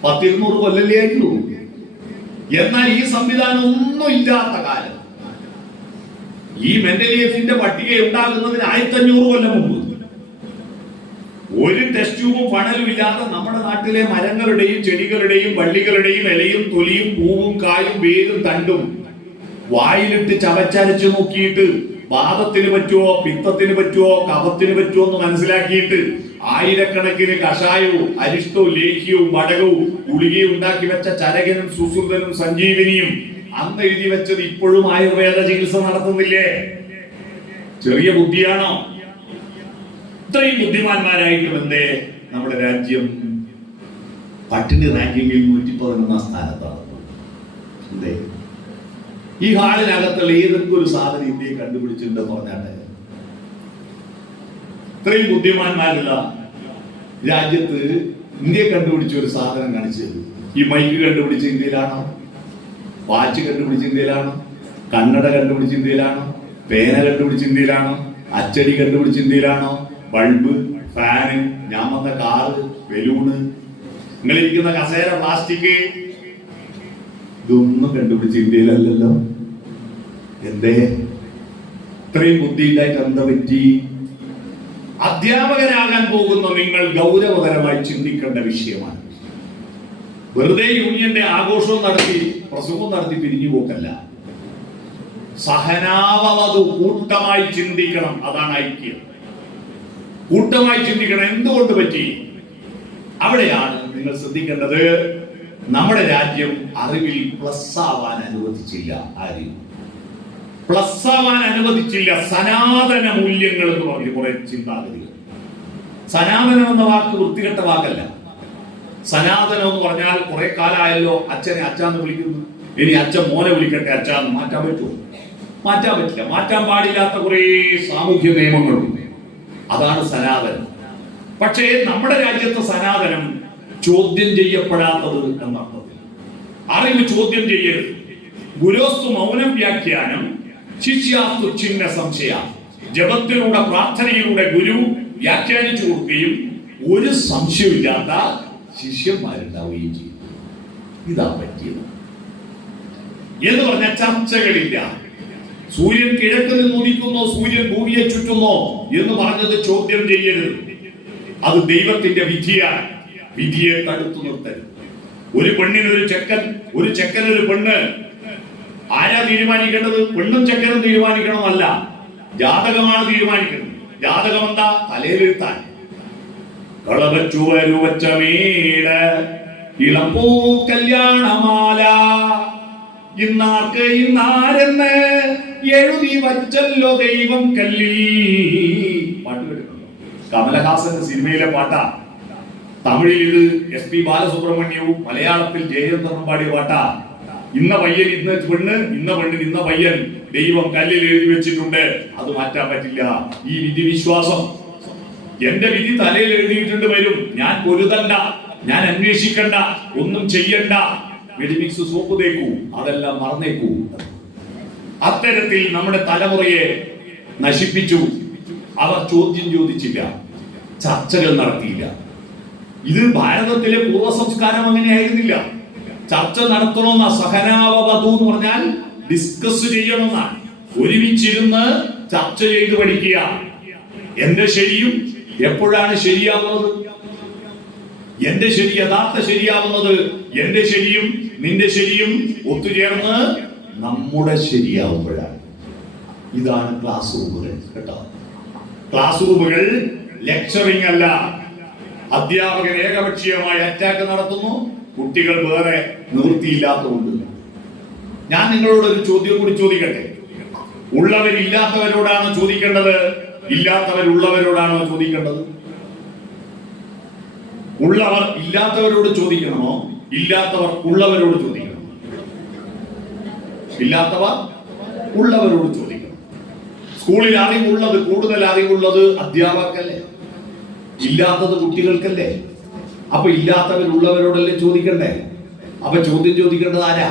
10-200 കൊല്ലല്ലേ ആയിട്ടുള്ളൂ. എന്നാൽ ഈ സംവിധാനം ഒന്നും ഇല്ലാത്ത കാലം, ഈ മെന്റലിയഫിന്റെ പട്ടിക ഉണ്ടാകുന്നതിന് 1500 കൊല്ലം മുമ്പ്, ഒരു ടെസ്റ്റ് ട്യൂബും ഫണലും ഇല്ലാതെ നമ്മുടെ നാട്ടിലെ മരങ്ങളുടെയും ചെടികളുടെയും വള്ളികളുടെയും ഇലയും തൊലിയും പൂവും കായും വേരും തണ്ടും വായിലിട്ട് ചവച്ചരച്ചു നോക്കിയിട്ട് വാദത്തിന് പറ്റുമോ, പിത്തത്തിന് പറ്റുമോ, കഫത്തിന് പറ്റുമോ എന്ന് മനസ്സിലാക്കിയിട്ട് ആയിരക്കണക്കിന് കഷായവും അരിഷ്ടവും ലേഖ്യവും വടകവും ഗുളികയും ഉണ്ടാക്കി വെച്ച ചരകനും സുശ്രുതനും സഞ്ജീവിനിയും അന്ന് എഴുതി വെച്ചത് ഇപ്പോഴും ആയുർവേദ ചികിത്സ നടത്തുന്നില്ലേ? ചെറിയ ബുദ്ധിയാണോ? ഇത്രയും ബുദ്ധിമാന്മാരായിട്ടും എന്തേ നമ്മുടെ രാജ്യം പട്ടിണി റാങ്കിങ്ങിൽ 111 സ്ഥാനത്താണ്? എന്തേ? ഈ ഹാളിനകത്തുള്ള ഏതൊക്കെ ഒരു സാധനം ഇന്ത്യയെ കണ്ടുപിടിച്ചിട്ടുണ്ടെന്ന് പറഞ്ഞാട്ടെ. ഇത്രയും ബുദ്ധിമാന്മാരുള്ള രാജ്യത്ത് ഇന്ത്യയെ കണ്ടുപിടിച്ച ഒരു സാധനം കാണിച്ചത്. ഈ മൈക്ക് കണ്ടുപിടിച്ച ഇന്ത്യയിലാണോ? വാച്ച് കണ്ടുപിടിച്ച ഇന്ത്യയിലാണോ? കണ്ണട കണ്ടുപിടിച്ച ഇന്ത്യയിലാണോ? പേന കണ്ടുപിടിച്ച ഇന്ത്യയിലാണോ? അച്ചടി കണ്ടുപിടിച്ച ഇന്ത്യയിലാണോ? ബൾബ്, ഫാന്, ഞാൻ വന്ന കാറ്, ബലൂണ്, നിങ്ങളിരിക്കുന്ന കസേര, പ്ലാസ്റ്റിക്, ഇതൊന്നും കണ്ടുപിടിച്ച ഇന്ത്യയിലല്ലല്ലോ. എന്തേ? ഇത്രയും ബുദ്ധി ഉണ്ടായിട്ട് എന്താ പറ്റി? അധ്യാപകരാകാൻ പോകുന്ന നിങ്ങൾ ഗൗരവകരമായി ചിന്തിക്കേണ്ട വിഷയമാണ്. വെറുതെ യൂണിയന്റെ ആഘോഷവും നടത്തി പ്രസംഗവും നടത്തി പിരിഞ്ഞു പോക്കല്ല. സഹനാവതു കൂട്ടമായി ചിന്തിക്കണം. അതാണ് ഐക്യം. കൂട്ടമായി ചിന്തിക്കണം. എന്തുകൊണ്ട് പറ്റി? അവിടെയാണ് നിങ്ങൾ ശ്രദ്ധിക്കേണ്ടത്. നമ്മുടെ രാജ്യം അറിവിൽ പ്ലസ് ആവാൻ അനുവദിച്ചില്ല. ആരും പ്ലസ് ആവാൻ അനുവദിച്ചില്ല. സനാതന മൂല്യങ്ങൾ എന്ന് പറഞ്ഞു കുറെ ചിന്താഗതികൾ. സനാതനം എന്ന വാക്ക് വൃത്തികെട്ട വാക്കല്ല. സനാതനം എന്ന് പറഞ്ഞാൽ കുറെ കാലമായല്ലോ അച്ഛനെ അച്ഛാന്ന് വിളിക്കുന്നു. ഇനി അച്ഛൻ മോനെ വിളിക്കട്ടെ അച്ഛാന്ന് മാറ്റാൻ പറ്റുമോ? മാറ്റാൻ പറ്റില്ല. മാറ്റാൻ പാടില്ലാത്ത കുറെ സാമൂഹ്യ നിയമങ്ങളുണ്ട്. അതാണ് സനാതനം. പക്ഷേ നമ്മുടെ രാജ്യത്തെ സനാതനം ചോദ്യം ചെയ്യപ്പെടാത്തത് എന്നർത്ഥത്തിൽ. അറിവ് ചോദ്യം ചെയ്യരുത്. ഗുരോസ്തു മൗനം വ്യാഖ്യാനം, ശിഷ്യാസ്തു ചിഹ്ന സംശയ. ജപത്തിലൂടെ, പ്രാർത്ഥനയിലൂടെ ഗുരു വ്യാഖ്യാനിച്ചു കൊടുക്കുകയും ഒരു സംശയമില്ലാത്ത ശിഷ്യന്മാരുണ്ടാവുകയും ചെയ്യും. ഇതാ പറ്റിയത്. എന്ന് പറഞ്ഞ ചർച്ചകളില്ല. സൂര്യൻ കിഴക്ക് നിന്ന് ഉദിക്കുന്നോ, സൂര്യൻ ഭൂമിയെ ചുറ്റുന്നോ എന്ന് പറഞ്ഞത് ചോദ്യം ചെയ്യരുത്. അത് ദൈവത്തിന്റെ വിധിയാണ്. വിധിയെ തടുത്തു നിർത്തരുത്. ഒരു പെണ്ണിനൊരു ചെക്കൻ, ഒരു ചെക്കനൊരു പെണ്ണ്. ആരാ തീരുമാനിക്കേണ്ടത്? പെണ്ണും ചെക്കനും തീരുമാനിക്കണമെന്നല്ല, ജാതകമാണ് തീരുമാനിക്കുന്നത്. ജാതകം എന്താ? തലയിലെഴുത്താൻ. കളവച്ചുവരുവച്ച വീട് ഇളപ്പൂ കല്യാണമാല ഇന്നാർക്ക് ഇന്നാരെന്ന് എഴുതി വച്ചല്ലോ ദൈവം കല്ലി. പാട്ട് കേട്ടിട്ടുണ്ടോ? കമലഹാസന്റെ സിനിമയിലെ പാട്ടാ. തമിഴിൽ ഇത് SP ബാലസുബ്രഹ്മണ്യവും മലയാളത്തിൽ ജയചന്ദ്രനും പാടിയ പാട്ടാ. ഇന്ന പയ്യൻ ഇന്ന പെണ്ണ്, ഇന്ന പെണ്ണിന് ഇന്ന പയ്യൻ ദൈവം കല്ലിൽ എഴുതി വെച്ചിട്ടുണ്ട്. അത് മാറ്റാൻ പറ്റില്ല. ഈ വിധി വിശ്വാസം, എന്റെ വിധി തലയിൽ എഴുതിയിട്ടുണ്ട് വരും. ഞാൻ പൊരുതണ്ട, ഞാൻ അന്വേഷിക്കണ്ട, ഒന്നും ചെയ്യണ്ട, വെടിമിക്സ് സോപ്പ് തേക്കൂ, അതെല്ലാം മറന്നേക്കൂ. അത്തരത്തിൽ നമ്മുടെ തലമുറയെ നശിപ്പിച്ചു. അവർ ചോദ്യം ചോദിച്ചില്ല, ചർച്ചകൾ നടത്തിയില്ല. ഇത് ഭാരതത്തിലെ പൂർവ്വ സംസ്കാരം അങ്ങനെയായിരുന്നില്ല. ചർച്ച നടത്തണമെന്ന, സഹനാവവധു എന്ന് പറഞ്ഞാൽ ഡിസ്കസ് ചെയ്യണമെന്നാണ്. ഒരുമിച്ചിരുന്ന് ചർച്ച ചെയ്ത് പഠിക്കുക. എന്റെ ശരിയും എപ്പോഴാണ് ശരിയാവുന്നത്? എന്റെ ശരി യഥാർത്ഥ ശരിയാവുന്നത് എന്റെ ശരിയും നിന്റെ ശരിയും ഒത്തുചേർന്ന് നമ്മുടെ ശരിയാവുമ്പോഴാണ്. ഇതാണ് ക്ലാസ് റൂമുകൾ കേട്ടോ. ക്ലാസ് റൂമുകൾ ലെക്ചറിംഗ് അല്ല. അധ്യാപകൻ ഏകപക്ഷീയമായി അറ്റാക്ക് നടത്തുന്നു, കുട്ടികൾ വേറെ നിവൃത്തിയില്ലാത്തതുകൊണ്ട്. ഞാൻ നിങ്ങളോട് ഒരു ചോദ്യം കൂടി ചോദിക്കട്ടെ. ഉള്ളവരില്ലാത്തവരോടാണോ ചോദിക്കേണ്ടത്, ഇല്ലാത്തവരുള്ളവരോടാണോ ചോദിക്കേണ്ടത്? ഉള്ളവർ ഇല്ലാത്തവരോട് ചോദിക്കണമോ, ഇല്ലാത്തവർ ഉള്ളവരോട് ചോദിക്കണമോ? ഇല്ലാത്തവർ ഉള്ളവരോട് ചോദിക്കണം. സ്കൂളിൽ അറിവുള്ളത്, കൂടുതൽ അറിവുള്ളത് അധ്യാപകർക്കല്ലേ, ഇല്ലാത്തത് കുട്ടികൾക്കല്ലേ. അപ്പൊ ഇല്ലാത്തവരുള്ളവരോടല്ലേ ചോദിക്കണ്ടേ? അപ്പൊ ചോദ്യം ചോദിക്കേണ്ടത് ആരാ?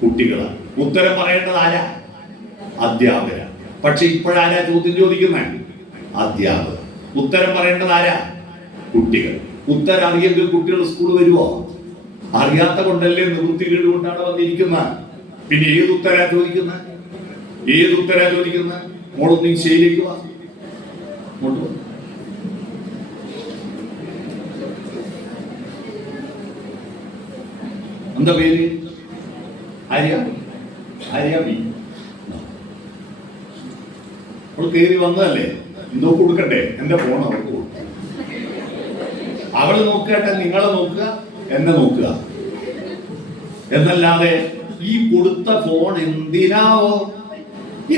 കുട്ടികളാണ്. ഉത്തരം പറയേണ്ടത് ആരാ? അധ്യാപകരാ. പക്ഷെ ഇപ്പോഴാരാ ചോദ്യം ചോദിക്കുന്നത്? അധ്യാപകർ. ഉത്തരം പറയേണ്ടത് ആരാ? കുട്ടികൾ. ഉത്തരം അറിയെങ്കിൽ കുട്ടികൾ സ്കൂൾ വരുമോ? അറിയാത്ത കൊണ്ടല്ലേ, നിവൃത്തികേട് കൊണ്ടാണ് വന്നിരിക്കുന്നത്. പിന്നെ ഏത് ഉത്തരാ ചോദിക്കുന്നത്? ഏത് ഉത്തരാ ചോദിക്കുന്നത്? മോളൊന്നും ശരിക്കുക. എന്താ പേര്? ആര്യ? ആര്യ ബി. അവൾ കയറി വന്നതല്ലേ, എന്തോ കൊടുക്കട്ടെ. എന്റെ ഫോൺ അവൾക്ക് കൊടുക്കും. അവള് നോക്കട്ടെ, നിങ്ങളെ നോക്കുക, എന്നെ നോക്കുക എന്നല്ലാതെ ഈ കൊടുത്ത ഫോൺ എന്തിനാവോ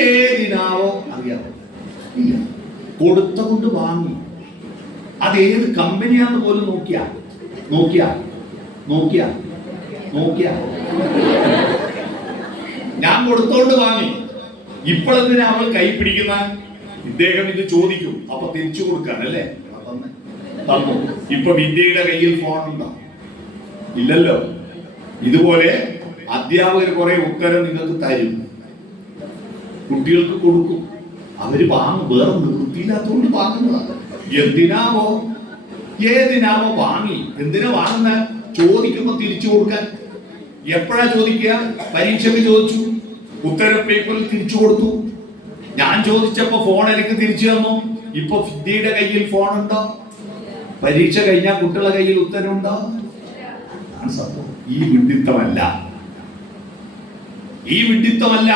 ഏതിനാവോ അറിയാവോ? ഇല്ല. കൊടുത്ത കൊണ്ട് വാങ്ങി. അത് ഏത് കമ്പനിയാന്ന് പോലും നോക്കിയാ നോക്കിയാ നോക്കിയാ നോക്കിയാ ഞാൻ കൊടുത്തോണ്ട് വാങ്ങി. ഇപ്പോഴെന്തിനാ അവൾ കൈ പിടിക്കുന്ന? ഇദ്ദേഹം ഇത് ചോദിക്കും, അപ്പൊ തിരിച്ചു കൊടുക്കാൻ അല്ലേ? തന്നു. ഇപ്പൊ വിദ്യയുടെ കയ്യിൽ ഫോൺ ഉണ്ടോ? ഇല്ലല്ലോ. ഇതുപോലെ അധ്യാപകർ കുറെ ഉത്തരം നിങ്ങൾക്ക് തരും, കുട്ടികൾക്ക് കൊടുക്കും, അവര് വാങ്ങും. വേറെ നിവൃത്തിയില്ലാത്തതുകൊണ്ട് വാങ്ങുന്നതാണ്. എന്തിനാവോ ഏതിനാവോ വാങ്ങി. എന്തിനാ വാങ്ങുന്ന? ചോദിക്കുമ്പോ തിരിച്ചു കൊടുക്കാൻ. എപ്പോഴാ ചോദിക്കുക? പരീക്ഷയ്ക്ക് ചോദിച്ചു, ഉത്തര പേപ്പറിൽ തിരിച്ചു കൊടുത്തു. ഞാൻ ചോദിച്ചപ്പോ ഫോൺ എനിക്ക് തിരിച്ചു തന്നു. ഇപ്പൊ വിദ്യയുടെ കയ്യിൽ ഫോൺ ഉണ്ടോ? പരീക്ഷ കഴിഞ്ഞാൽ കുട്ടികളുടെ കയ്യിൽ ഉത്തരവുണ്ടോ? ഈ വിഡിത്തമല്ല, ഈ വിഡിത്തമല്ല.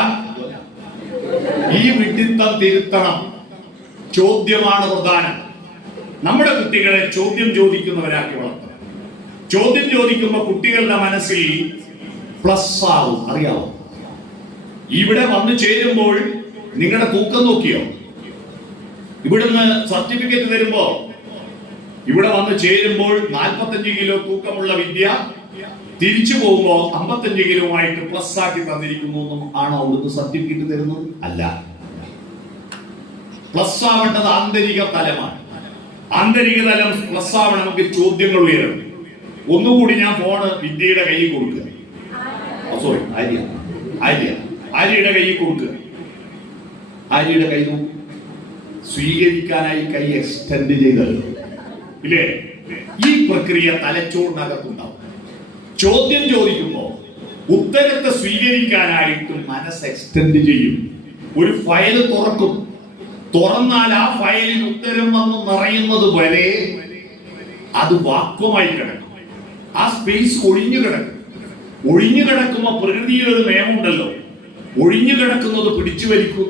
ഈ വിഡിത്തം തിരുത്തണം. ചോദ്യമാണ് പ്രധാനം. നമ്മുടെ കുട്ടികളെ ചോദ്യം ചോദിക്കുന്നവരാക്കി വളർത്തണം. ചോദ്യം ചോദിക്കുമ്പോ കുട്ടികളുടെ മനസ്സിൽ പ്ലസ് ആവും. അറിയാവോ? ഇവിടെ വന്നു ചേരുമ്പോൾ നിങ്ങളുടെ തൂക്കം നോക്കിയോ? ഇവിടുന്ന് സർട്ടിഫിക്കറ്റ് തരുമ്പോ ഇവിടെ വന്ന് ചേരുമ്പോൾ 45 കിലോ തൂക്കമുള്ള വിദ്യ തിരിച്ചു പോകുമ്പോ 55 കിലോ ആയിട്ട് പ്ലസ് ആക്കി തന്നിരിക്കുന്നു ആണോ അവിടുന്ന് സർട്ടിഫിക്കറ്റ് തരുന്നത്? അല്ല. പ്ലസ് ആവേണ്ടത് ആന്തരിക തലമാണ്. ആന്തരിക തലം പ്ലസ് ആവണമെങ്കിൽ ചോദ്യങ്ങൾ ഉയരണം. ഒന്നുകൂടി ഞാൻ ഫോണ് വിദ്യയുടെ കയ്യിൽ കൊടുക്കുക. സോറി, ആര്യയുടെ കയ്യിൽ കൊടുക്കുക. ആര്യയുടെ കൈ നോക്കും. സ്വീകരിക്കാനായി കൈ എക്സ്റ്റെൻഡ് ചെയ്തല്ലോ, ഇല്ലേ? ഈ പ്രക്രിയ തലച്ചോറിനകത്തുണ്ടാവും. ചോദ്യം ചോദിക്കുമ്പോ ഉത്തരത്തെ സ്വീകരിക്കാനായിട്ട് മനസ്സ് എക്സ്റ്റെൻഡ് ചെയ്യും. ഒരു ഫയൽ തുറക്കും. തുറന്നാൽ ആ ഫയലിൽ ഉത്തരം വന്ന് നിറയുന്നത് വരെ അത് വാക്വമായി കിടക്കും. ആ സ്പേസ് ഒഴിഞ്ഞു കിടക്കും. ഒഴിഞ്ഞു കിടക്കുമ്പോ പ്രകൃതിയിൽ ഒരു നിയമമുണ്ടല്ലോ, ഒഴിഞ്ഞു കിടക്കുന്നത് പിടിച്ചു വലിക്കും.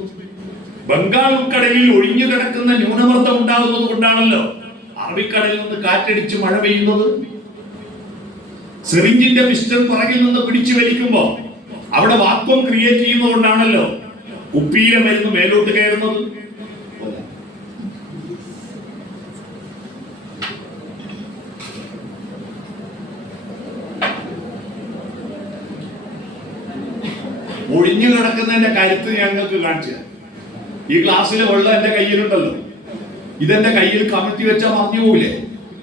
ബംഗാൾ ഉൾക്കടലിൽ ഒഴിഞ്ഞു കിടക്കുന്ന ന്യൂനമർദ്ദം ഉണ്ടാകുന്നത് കൊണ്ടാണല്ലോ അറബിക്കടലിൽ നിന്ന് കാറ്റടിച്ച് മഴ പെയ്യുന്നത്. സിറിഞ്ചിന്റെ പിസ്റ്റൺ പുറകിൽ നിന്ന് പിടിച്ചു വലിക്കുമ്പോ അവിടെ വാക്വം ക്രിയേറ്റ് ചെയ്യുന്നതുകൊണ്ടാണല്ലോ കുപ്പിയിലെ മരുന്ന് മേലോട്ട് കയറുന്നത്. ഒഴിഞ്ഞു കിടക്കുന്നതിന്റെ കരുത്ത് ഞങ്ങൾക്ക് കാണിച്ചു. ഈ ഗ്ലാസ്സിലെ വെള്ളം എന്റെ കയ്യിലുണ്ടല്ലോ, ഇതെന്റെ കയ്യിൽ കമഴ്ത്തി വെച്ചാൽ മറിഞ്ഞു പോവില്ലേ?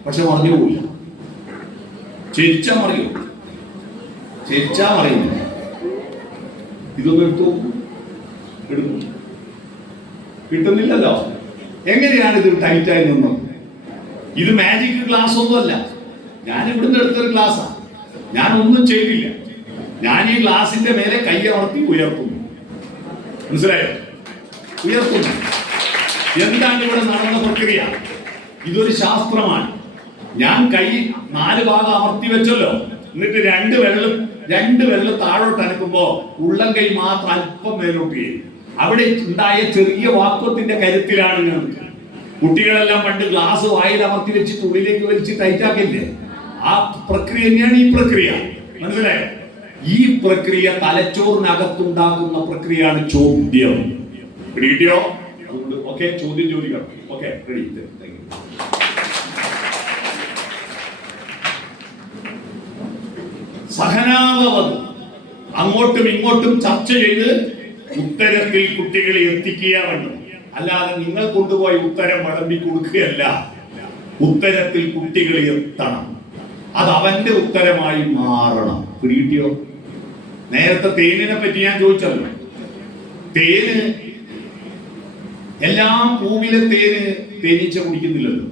പക്ഷെ മറിഞ്ഞു പോവില്ല. ചെരിച്ചാ മറിയും, ചെരിച്ചാ മറിയുന്നില്ല. ഇതൊന്നും എടുത്തു കിട്ടുന്നില്ലല്ലോ. എങ്ങനെയാണ് ഇത് ടൈറ്റായി നിന്നത്? ഇത് മാജിക് ഗ്ലാസ് ഒന്നുമല്ല. ഞാൻ ഇവിടുന്ന് എടുത്തൊരു ഗ്ലാസ്സാ. ഞാൻ ഒന്നും ചെയ്തില്ല. ഞാൻ ഈ ഗ്ലാസിന്റെ മേലെ കൈ അമർത്തി ഉയർത്തുന്നു. മനസ്സിലായോ? ഉയർത്തുന്നു. എന്താണ് ഇവിടെ നടന്ന പ്രക്രിയ? ഇതൊരു ശാസ്ത്രമാണ്. ഞാൻ കൈ 4 ഭാഗം അമർത്തി വെച്ചല്ലോ. എന്നിട്ട് രണ്ട് വിരല് താഴോട്ട് അനക്കുമ്പോ ഉള്ളം കൈ മാത്രം അല്പം മേലോട്ട് ചെയ്യും. അവിടെ ഉണ്ടായ ചെറിയ വാക്വത്തിന്റെ കരുത്തിലാണ് ഞാൻ നിൽക്കുന്നത്. കുട്ടികളെല്ലാം പണ്ട് ഗ്ലാസ് വായിൽ അമർത്തി വെച്ചിട്ട് ഉള്ളിലേക്ക് വലിച്ച് ടൈറ്റാക്കില്ലേ, ആ പ്രക്രിയ തന്നെയാണ് ഈ പ്രക്രിയ. മനസ്സിലായോ? ഈ പ്രക്രിയ തലച്ചോറിനകത്തുണ്ടാകുന്ന പ്രക്രിയയാണ് ചോദ്യം. റെഡിയോ? അതുകൊണ്ട് ഓക്കെ, ചോദ്യം ചോദിക്കണം. Okay, ready. സഹനാവവത്, അങ്ങോട്ടും ഇങ്ങോട്ടും ചർച്ച ചെയ്ത് ഉത്തരത്തിൽ കുട്ടികളെ എത്തിക്കുക വേണം. അല്ലാതെ നിങ്ങൾ കൊണ്ടുപോയി ഉത്തരം വിളമ്പി കൊടുക്കുകയല്ല. ഉത്തരത്തിൽ കുട്ടികളെ എത്തണം. അത് അവന്റെ ഉത്തരമായി മാറണം. പിടികിട്ടിയോ? നേരത്തെ തേനിനെ പറ്റി ഞാൻ ചോദിച്ചല്ലോ. തേന്, എല്ലാം പൂവിലെ തേന് തേനീച്ച കുടിക്കുന്നില്ലല്ലോ.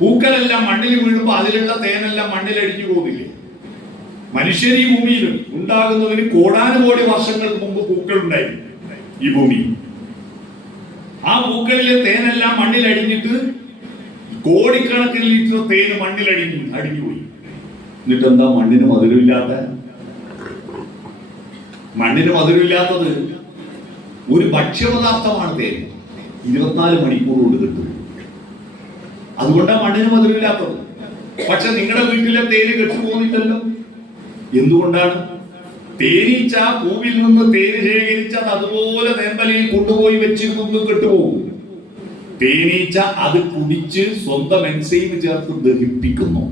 പൂക്കളെല്ലാം മണ്ണിൽ വീഴുമ്പോ അതിലുള്ള തേനെല്ലാം മണ്ണിലടിഞ്ഞു പോകുന്നില്ലേ? മനുഷ്യർ ഈ ഭൂമിയിൽ ഉണ്ടാകുന്നതിന് കോടാനുകോടി വർഷങ്ങൾക്ക് മുമ്പ് പൂക്കൾ ഉണ്ടായിരുന്നു ഈ ഭൂമി. ആ പൂക്കളിലെ തേനെല്ലാം മണ്ണിൽ അടിഞ്ഞിട്ട് കോടിക്കണക്കിന് ലിറ്റർ തേന് മണ്ണിൽ അടിഞ്ഞുപോയി. എന്നിട്ട് എന്താ മണ്ണിന് മധുരമില്ലാത്ത? മണ്ണിന് മധുരമില്ലാത്തത് ഒരു ഭക്ഷ്യപദാർത്ഥമാണ് തേൻ. 24 മണിക്കൂർ കൊണ്ട് കിട്ടും. അതുകൊണ്ടാണ് മണ്ണിന് മധുരമില്ലാത്തത്. പക്ഷെ നിങ്ങളുടെ വീട്ടിലെ തേന് കെട്ടുപോകുന്നില്ലല്ലോ. എന്തുകൊണ്ടാണ്? തേനീച്ച പൂവിൽ നിന്ന് തേന് ശേഖരിച്ചത് അതുപോലെ തേമ്പലയിൽ കൊണ്ടുപോയി വെച്ചിരുന്നു കെട്ടുപോകും. തേനീച്ച അത് കുടിച്ച് സ്വന്തം എൻസൈം ചേർത്ത് ദഹിപ്പിക്കുന്നു.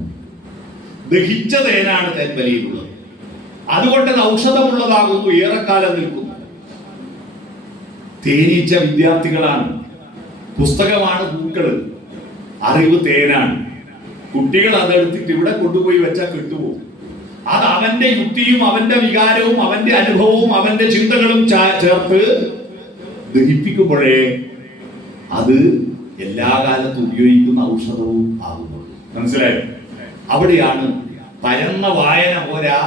ദഹിച്ച തേനാണ് തേൻപലയിലുള്ളത്. അതുകൊണ്ട് അത് ഔഷധമുള്ളതാകുന്നു, ഏറെക്കാലം നിൽക്കുന്നു. തേനീച്ച വിദ്യാർത്ഥികളാണ്, പുസ്തകമാണ് പൂക്കള്, അറിവ് തേനാണ്. കുട്ടികൾ അതെടുത്തിട്ട് ഇവിടെ കൊണ്ടുപോയി വെച്ചാൽ കെട്ടുപോകും. അത് അവന്റെ യുക്തിയും അവന്റെ വികാരവും അവന്റെ അനുഭവവും അവന്റെ ചിന്തകളും ചേർത്ത് ദഹിപ്പിക്കുമ്പോഴേ അത് എല്ലാ കാലത്തും ഉപയോഗിക്കുന്ന ഔഷധവും ആകുന്നത്. മനസ്സിലായോ? അവിടെയാണ് പരന്ന വായന പോരാ,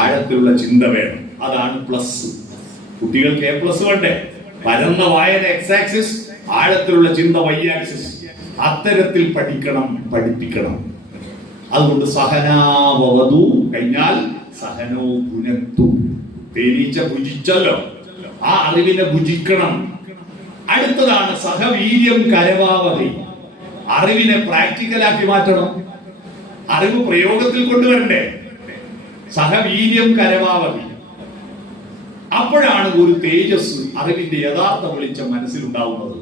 ആഴത്തിലുള്ള ചിന്ത വേണം. അതാണ് പ്ലസ്. കുട്ടികൾക്ക് A+ വേണ്ടേ? പരന്ന വായന X ആക്സിസ്, ആഴത്തിലുള്ള ചിന്ത Y ആക്സിസ്. അത്തരത്തിൽ പഠിക്കണം, പഠിപ്പിക്കണം. അതുകൊണ്ട് സഹനാവവതു കഴിഞ്ഞാൽ സഹനോ പുനത്തു. തേനീച്ച ഭുജിച്ചല്ലോ, ആ അറിവിനെ ഭുജിക്കണം. അടുത്തതാണ് സഹവീര്യം കരവാവതി. അറിവിനെ പ്രാക്ടിക്കലാക്കി മാറ്റണം. അറിവ് പ്രയോഗത്തിൽ കൊണ്ടുവരണ്ടേ? സഹവീര്യം കരവാവതി. അപ്പോഴാണ് ഒരു തേജസ്, അറിവിന്റെ യഥാർത്ഥ വെളിച്ചം മനസ്സിലുണ്ടാവുന്നത്.